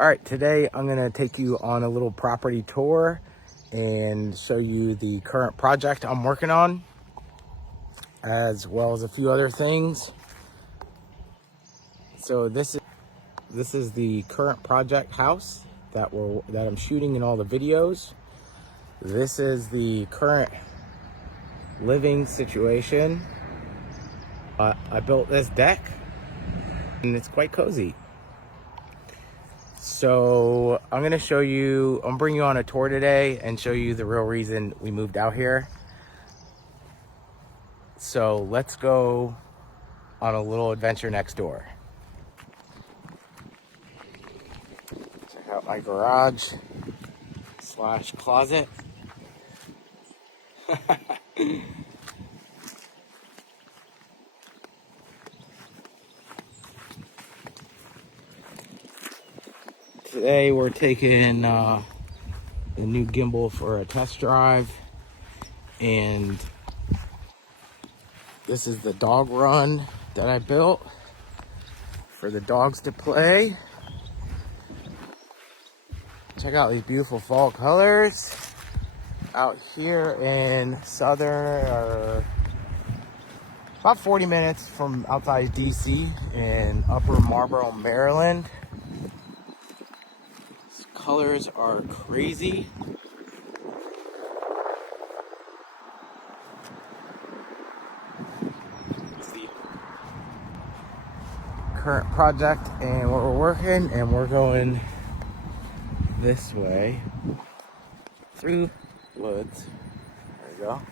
All right, today I'm gonna take you on a little property tour and show you the current project I'm working on, as well as a few other things. So this is the current project house that I'm shooting in all the videos. This is the current living situation. I built this deck and it's quite cozy. So I'm gonna bring you on a tour today and show you the real reason we moved out here. So let's go on a little adventure next door. Check out my garage / closet. Today we're taking the new gimbal for a test drive, and this is the dog run that I built for the dogs to play. Check out these beautiful fall colors out here in southern, or about 40 minutes from outside DC in Upper Marlboro, Maryland. These colors are crazy. It's the current project and what we're working, and we're going this way through woods. There we go.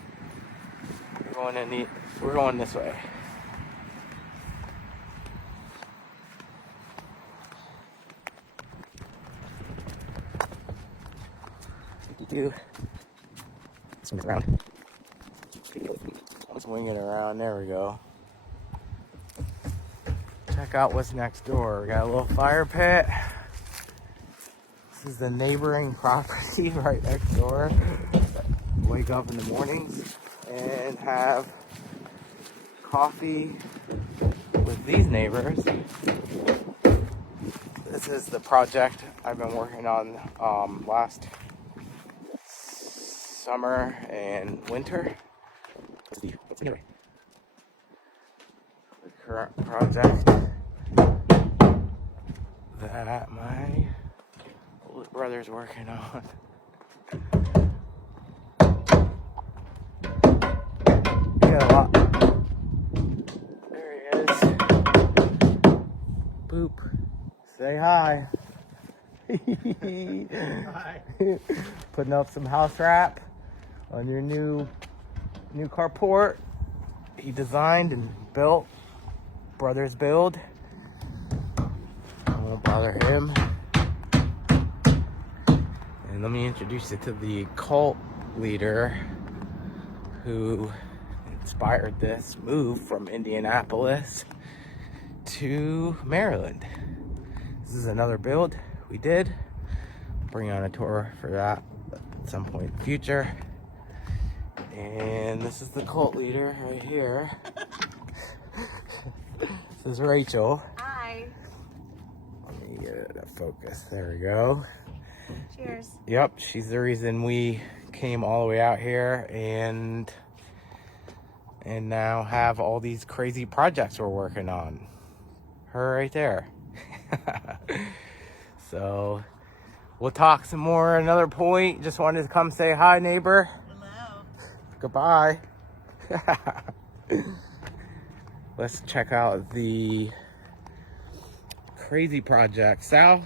We're going this way. Swing it around. Swing it around. There we go. Check out what's next door. We got a little fire pit. This is the neighboring property right next door. Wake up in the mornings and have coffee with these neighbors. This is the project I've been working on last summer and winter. What's the current project that my older brother's working on. A lot. There he is. Boop. Say hi. Hi. Putting up some house wrap on your new carport. He designed and built. Brothers build. I won't bother him. And let me introduce you to the cult leader who inspired this move from Indianapolis to Maryland. This is another build we did. I'll bring you on a tour for that at some point in the future. And this is the cult leader right here. This is Rachel. Hi. Let me get it to focus. There we go. Cheers. Yep, she's the reason we came all the way out here and now have all these crazy projects we're working on. Her right there. So we'll talk some more at another point. Just wanted to come say hi, neighbor. Hello. Goodbye. Let's check out the crazy project. Sal.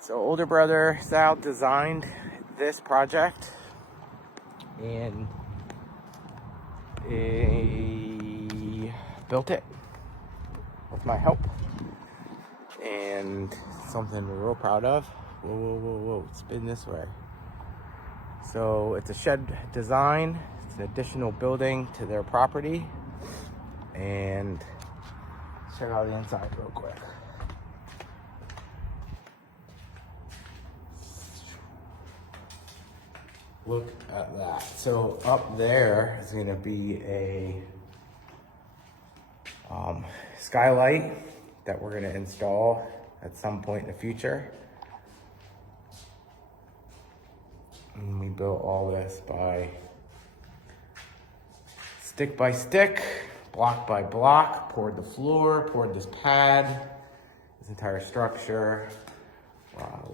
So older brother Sal designed this project, and he built it with my help, and something we're real proud of. Whoa, spin this way. So it's a shed design. It's an additional building to their property, and check out the inside real quick. Look at that. So up there is going to be a skylight that we're going to install at some point in the future. And we built all this stick by stick, block by block, poured the floor, poured this pad, this entire structure,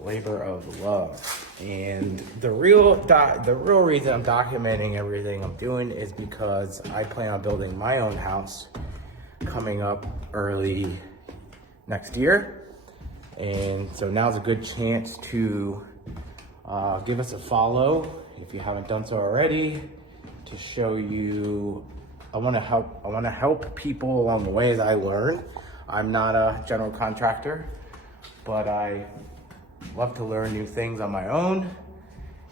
labor of love. And the real reason I'm documenting everything I'm doing is because I plan on building my own house coming up early next year. And so now's a good chance to give us a follow if you haven't done so already, to show you I want to help people along the way as I learn. I'm not a general contractor, but I love to learn new things on my own,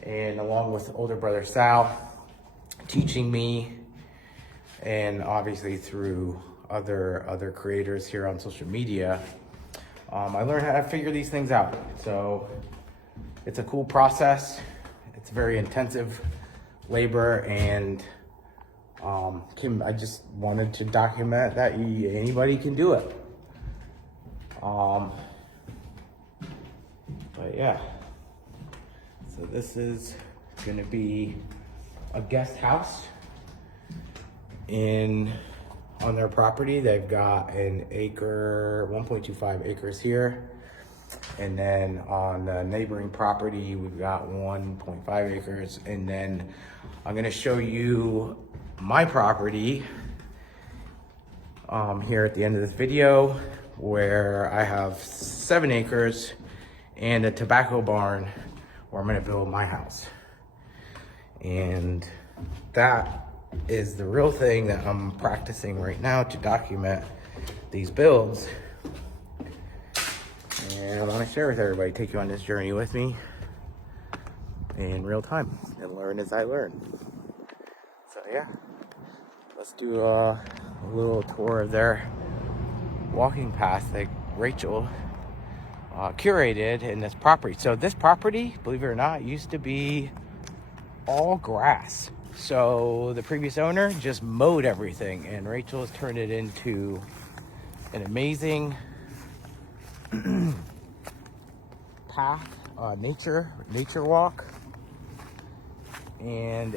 and along with older brother Sal teaching me, and obviously through other creators here on social media, I learned how to figure these things out. So it's a cool process. It's very intensive labor, and I just wanted to document that anybody can do it. But yeah, so this is gonna be a guest house on their property. They've got an acre, 1.25 acres here. And then on the neighboring property, we've got 1.5 acres. And then I'm gonna show you my property here at the end of this video, where I have 7 acres and a tobacco barn where I'm gonna build my house. And that is the real thing that I'm practicing right now to document these builds. And I want to share with everybody, take you on this journey with me in real time and learn as I learn. So yeah, let's do a little tour of their walking path that Rachel curated in this property. So this property, believe it or not, used to be all grass. So the previous owner just mowed everything, and Rachel has turned it into an amazing path, nature walk. And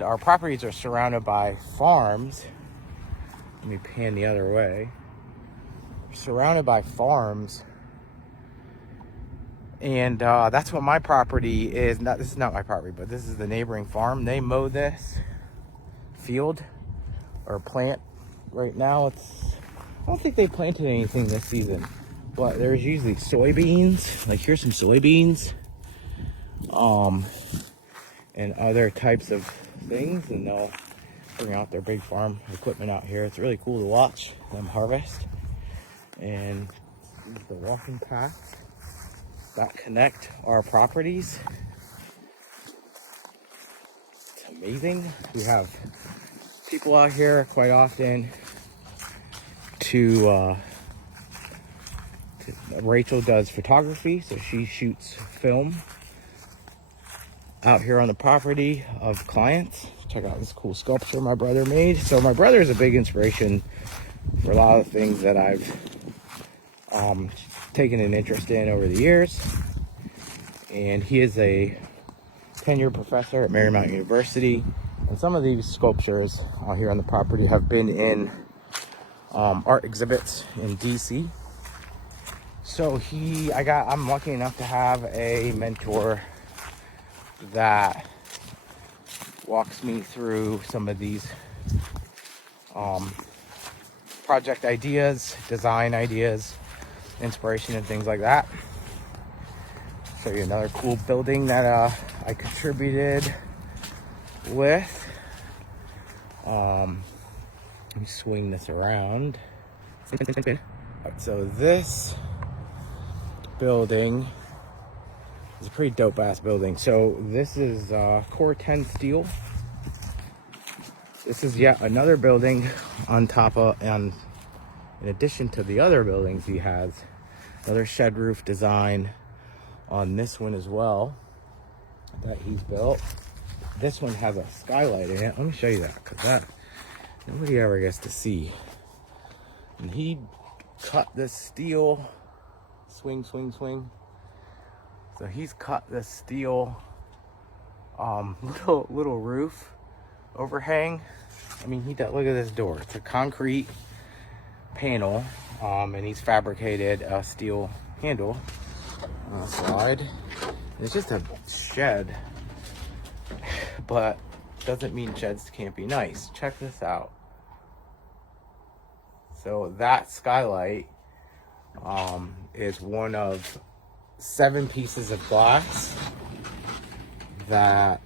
our properties are surrounded by farms. Let me pan the other way. Surrounded by farms. And that's what my property is. This is not my property, but this is the neighboring farm. They mow this field or plant right now. I don't think they planted anything this season, but there's usually soybeans. Like here's some soybeans, and other types of things. And they'll bring out their big farm equipment out here. It's really cool to watch them harvest. And this is the walking path that connect our properties. It's amazing. We have people out here quite often Rachel does photography, so she shoots film out here on the property of clients. Check out this cool sculpture my brother made. So my brother is a big inspiration for a lot of things that I've taken an interest in over the years. And he is a tenured professor at Marymount University. And some of these sculptures out here on the property have been in art exhibits in DC. So I'm lucky enough to have a mentor that walks me through some of these project ideas, design ideas, inspiration, and things like that. Show you another cool building that I contributed with. Let me swing this around. So this building is a pretty dope ass building. So this is Core 10 steel. This is yet another building on top of, and in addition to the other buildings, he has another shed roof design on this one as well that he's built. This one has a skylight in it. Let me show you that, because that nobody ever gets to see. And he cut this steel swing, swing, swing. So he's cut this steel little roof overhang. I mean, look at this door. It's a concrete panel, and he's fabricated a steel handle on a slide. It's just a shed, but doesn't mean sheds can't be nice. Check this out. So that skylight is one of 7 pieces of glass that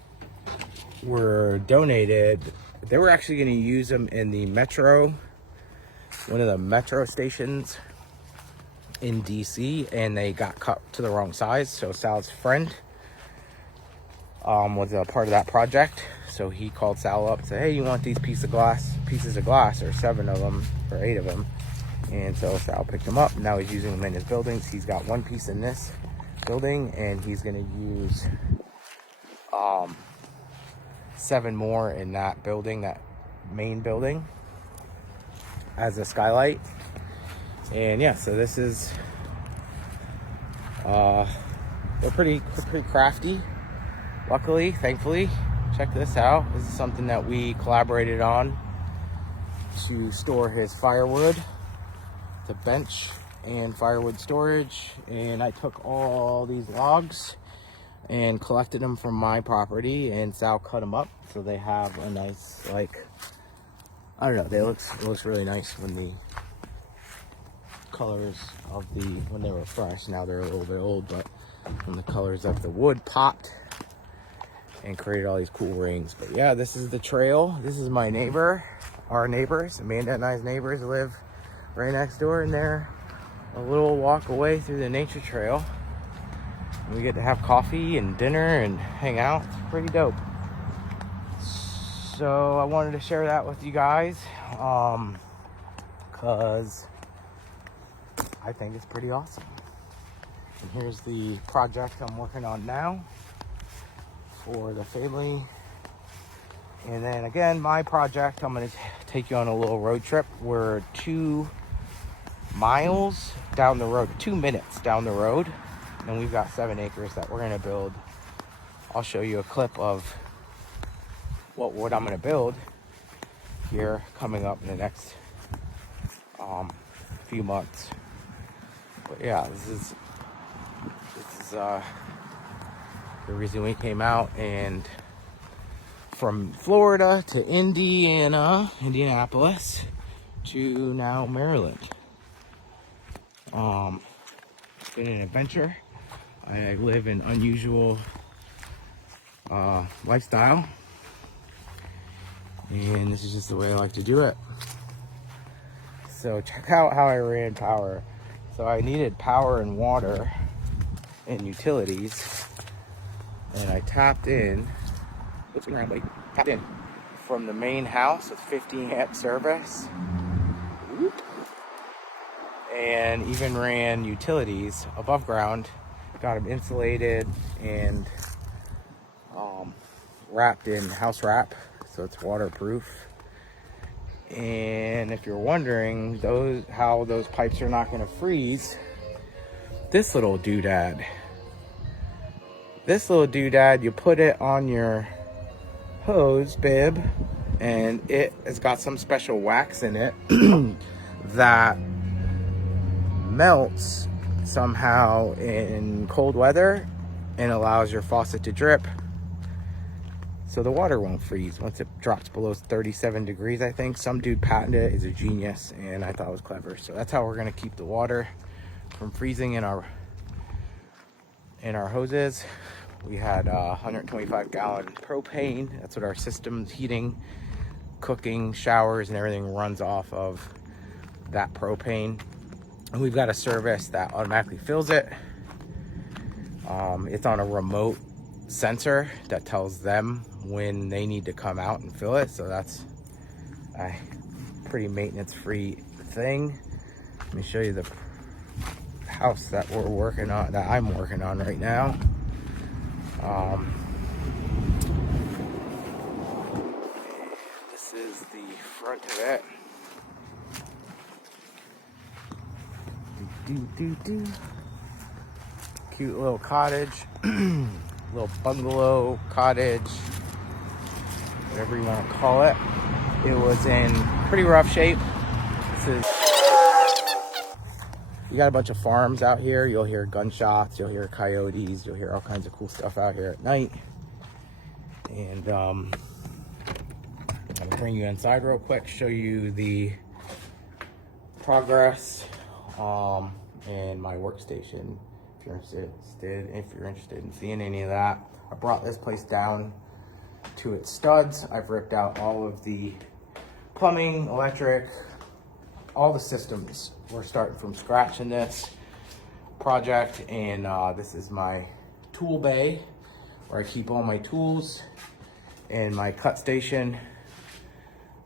were donated. They were actually going to use them in the metro, one of the metro stations in DC, and they got cut to the wrong size. So Sal's friend was a part of that project. So he called Sal up and said, hey, you want these pieces of glass, or 7 of them, or 8 of them. And so Sal picked them up. Now he's using them in his buildings. He's got 1 piece in this building, and he's going to use 7 more in that building, that main building, as a skylight. And yeah, so this is they're pretty crafty, luckily, thankfully. Check this out. This is something that we collaborated on to store his firewood. It's a bench and firewood storage, and I took all these logs and collected them from my property, and Sal cut them up so they have a nice, like, I don't know, it looks really nice when the colors of when they were fresh. Now they're a little bit old, but when the colors of the wood popped and created all these cool rings. But yeah, this is the trail. This is my neighbor, our neighbors. Amanda and I's neighbors live right next door, and they're a little walk away through the nature trail. We get to have coffee and dinner and hang out. It's pretty dope. So I wanted to share that with you guys, because I think it's pretty awesome. And here's the project I'm working on now for the family. And then again, my project, I'm going to take you on a little road trip. We're 2 miles down the road, 2 minutes down the road, and we've got 7 acres that we're going to build. I'll show you a clip of what I'm going to build here coming up in the next few months. But yeah, this is the reason we came out, and from Florida to Indianapolis to now Maryland. It's been an adventure. I live an unusual lifestyle, and this is just the way I like to do it. So check out how I ran power. So I needed power and water and utilities, and I tapped in from the main house with 50 amp service, and even ran utilities above ground, got them insulated and wrapped in house wrap, so it's waterproof. And if you're wondering how those pipes are not going to freeze, this little doodad, you put it on your hose bib, and it has got some special wax in it that melts somehow in cold weather and allows your faucet to drip, so the water won't freeze once it drops below 37 degrees, I think. Some dude patented it. He's a genius, and I thought it was clever. So that's how we're going to keep the water from freezing in our hoses. We had 125 gallon propane. That's what our system's heating, cooking, showers, and everything runs off of that propane. And we've got a service that automatically fills it. It's on a remote sensor that tells them when they need to come out and fill it. So that's a pretty maintenance-free thing. Let me show you the house that I'm working on right now. This is the front of it. cute little cottage, little bungalow cottage, whatever you want to call it. It was in pretty rough shape. You got a bunch of farms out here. You'll hear gunshots, you'll hear coyotes, you'll hear all kinds of cool stuff out here at night. And I'm gonna bring you inside real quick, show you the progress and my workstation if you're interested in seeing any of that. I brought this place down to its studs. I've ripped out all of the plumbing, electric, all the systems. We're starting from scratch in this project, and this is my tool bay where I keep all my tools, and my cut station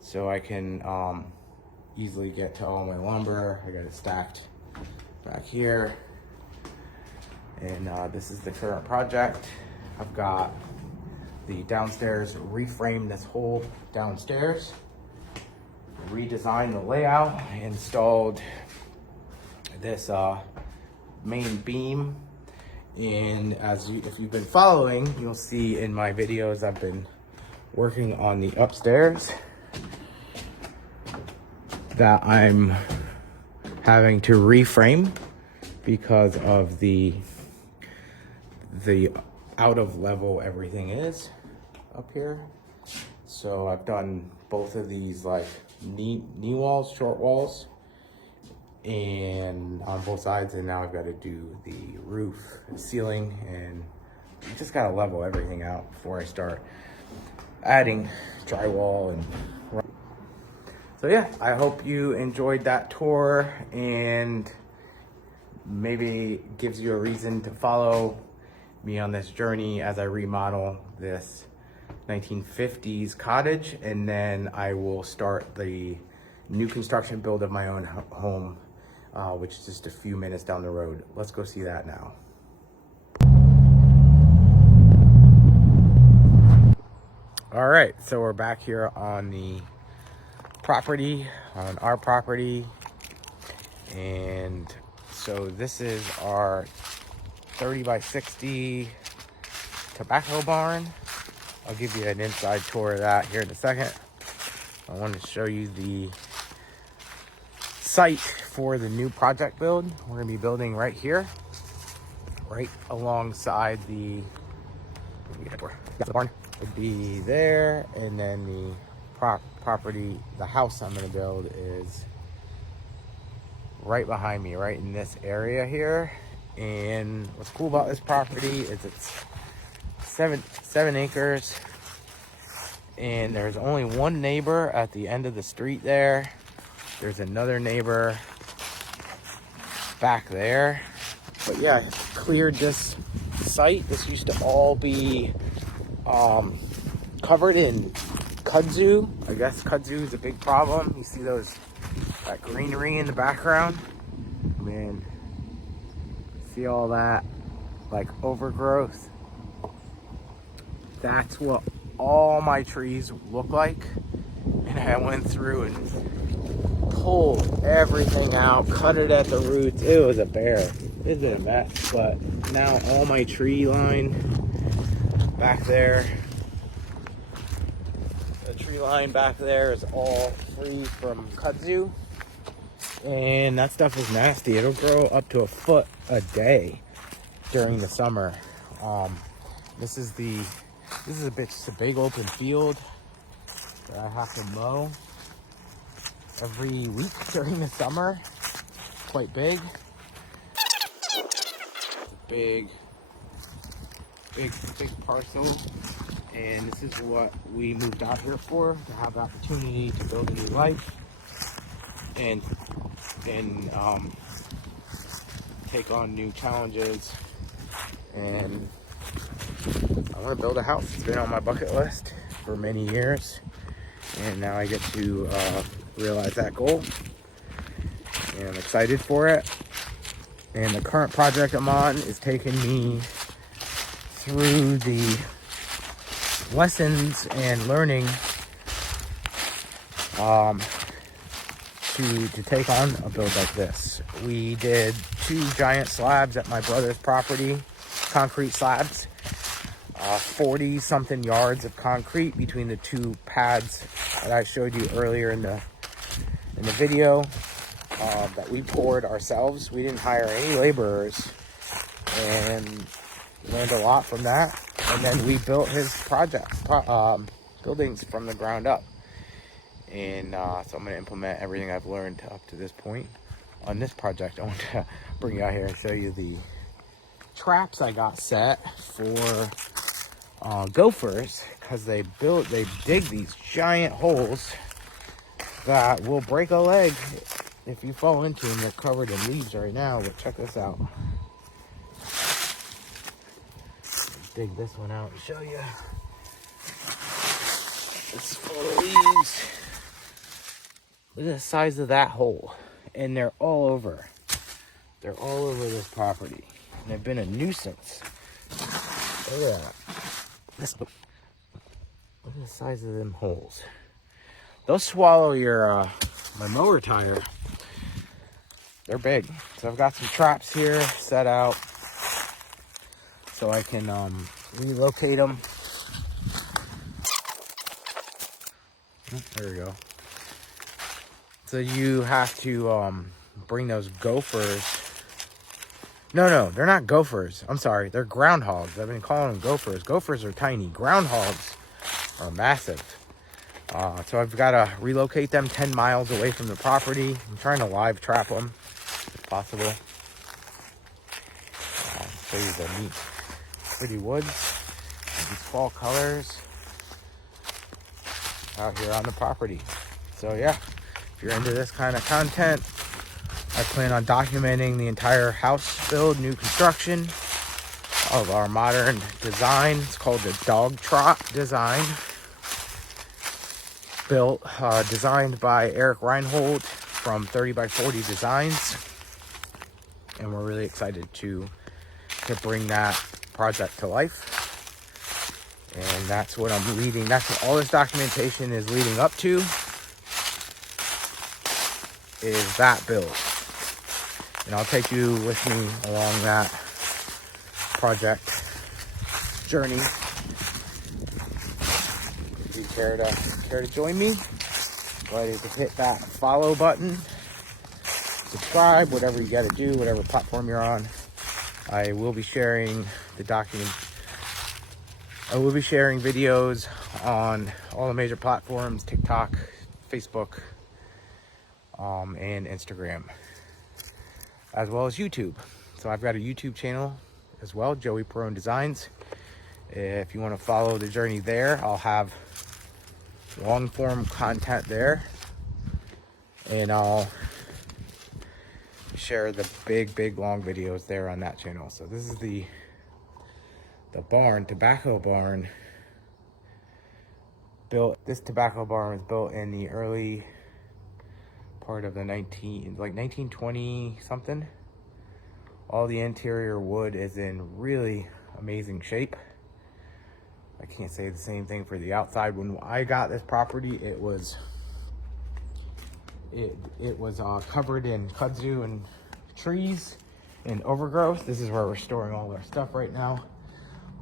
so I can easily get to all my lumber. I got it stacked back here, and this is the current project. I've got the downstairs, reframed this whole downstairs, redesigned the layout, installed this main beam, and if you've been following, you'll see in my videos I've been working on the upstairs that I'm having to reframe because of the out of level everything is up here. So I've done both of these like knee walls, short walls, and on both sides, and now I've got to do the roof, ceiling, and I just got to level everything out before I start adding drywall. And so yeah, I hope you enjoyed that tour, and maybe gives you a reason to follow me on this journey as I remodel this 1950s cottage, and then I will start the new construction build of my own home, which is just a few minutes down the road. Let's go see that now. All right, so we're back here on the property, on our property, and so this is our 30 by 60 tobacco barn. I'll give you an inside tour of that here in a second. I want to show you the site for the new project build. We're going to be building right here, right alongside the barn would be there, and then the property, the house I'm going to build is right behind me, right in this area here. And what's cool about this property is it's 7 acres, and there's only one neighbor at the end of the street there. There's another neighbor back there. But yeah, I cleared this site. This used to all be covered in kudzu. I guess kudzu is a big problem. You see that greenery in the background? Man, see all that like overgrowth? That's what all my trees look like. And I went through and pulled everything out, cut it at the roots. It was a bear. It's been a mess, but now all my tree line back there, the tree line back there is all free from kudzu. And that stuff is nasty. It'll grow up to 1 foot a day during the summer. This is a big open field that I have to mow every week during the summer. Quite big. Big parcel. And this is what we moved out here for, to have the opportunity to build a new life and take on new challenges. And I want to build a house. It's been on my bucket list for many years, and now I get to realize that goal, and I'm excited for it. And the current project I'm on is taking me through the lessons and learning to take on a build like this. We did 2 giant slabs at my brother's property, concrete slabs, 40 something yards of concrete between the 2 pads that I showed you earlier in the video, that we poured ourselves. We didn't hire any laborers, and learned a lot from that. And then we built his buildings from the ground up. And so I'm going to implement everything I've learned up to this point on this project. I want to bring you out here and show you the traps I got set for gophers, because they dig these giant holes that will break a leg if you fall into them. They're covered in leaves right now, but check this out. Dig this one out and show you. It's full of leaves. Look at the size of that hole. And they're all over. They're all over this property. And they've been a nuisance. Look at that. Look at the size of them holes. They'll swallow your my mower tire. They're big. So I've got some traps here set out so I can relocate them. There we go. So you have to bring those gophers. No, they're not gophers. I'm sorry, they're groundhogs. I've been calling them gophers. Gophers are tiny. Groundhogs are massive. So I've got to relocate them 10 miles away from the property. I'm trying to live trap them if possible. Show you the neat, pretty woods. These fall colors out here on the property. So yeah, if you're into this kind of content, I plan on documenting the entire house build, new construction of our modern design. It's called the Dogtrot design. Built, designed by Eric Reinhold from 30 by 40 Designs. And we're really excited to bring that project to life. And that's what I'm leading. That's what all this documentation is leading up to, is that build. And I'll take you with me along that project journey. If you care to join me, go ahead and hit that follow button, subscribe, whatever you got to do, whatever platform you're on. I will be sharing the document. I will be sharing videos on all the major platforms: TikTok, Facebook, and Instagram, as well as YouTube. So I've got a YouTube channel as well, Joey Perone Designs. If you want to follow the journey there, I'll have long form content there, and I'll share the big long videos there on that channel. So this is the barn, tobacco barn. This tobacco barn was built in the early part of the 1920 something. All the interior wood is in really amazing shape. I can't say the same thing for the outside. When I got this property, it was covered in kudzu and trees and overgrowth. This is where we're storing all our stuff right now.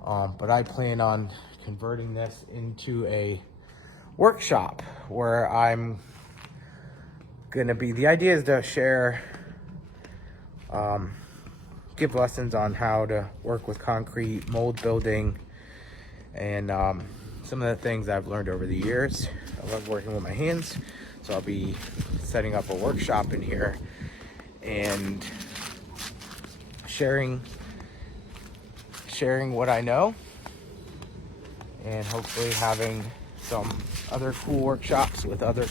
But I plan on converting this into a workshop where I'm gonna be, the idea is to share, give lessons on how to work with concrete, mold building, and some of the things I've learned over the years. I love working with my hands, so I'll be setting up a workshop in here and sharing what I know, and hopefully having some other cool workshops with other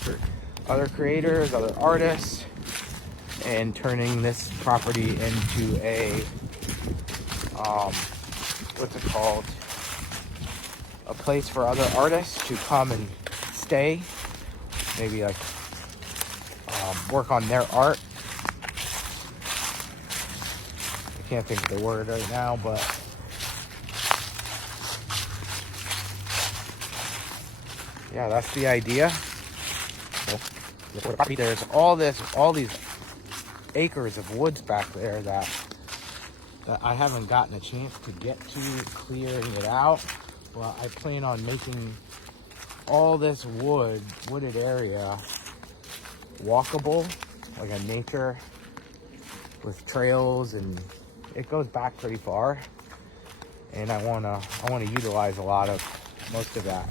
creators, other artists, and turning this property into a what's it called, a place for other artists to come and stay, maybe like work on their art. I can't think of the word right now, but yeah, that's the idea. So for the property. There's all these acres of woods back there that I haven't gotten a chance to get to, clearing it out. Well, I plan on making all this wooded area walkable, like a nature with trails, and it goes back pretty far. And I wanna utilize most of that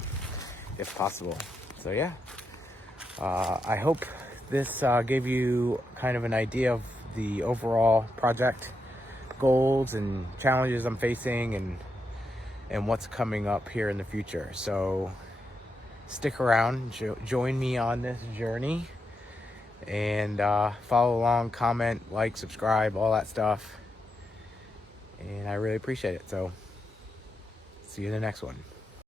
if possible. So yeah, I hope this gave you kind of an idea of the overall project goals and challenges I'm facing, and what's coming up here in the future. So stick around, join me on this journey, and follow along, comment, like, subscribe, all that stuff. And I really appreciate it. So see you in the next one.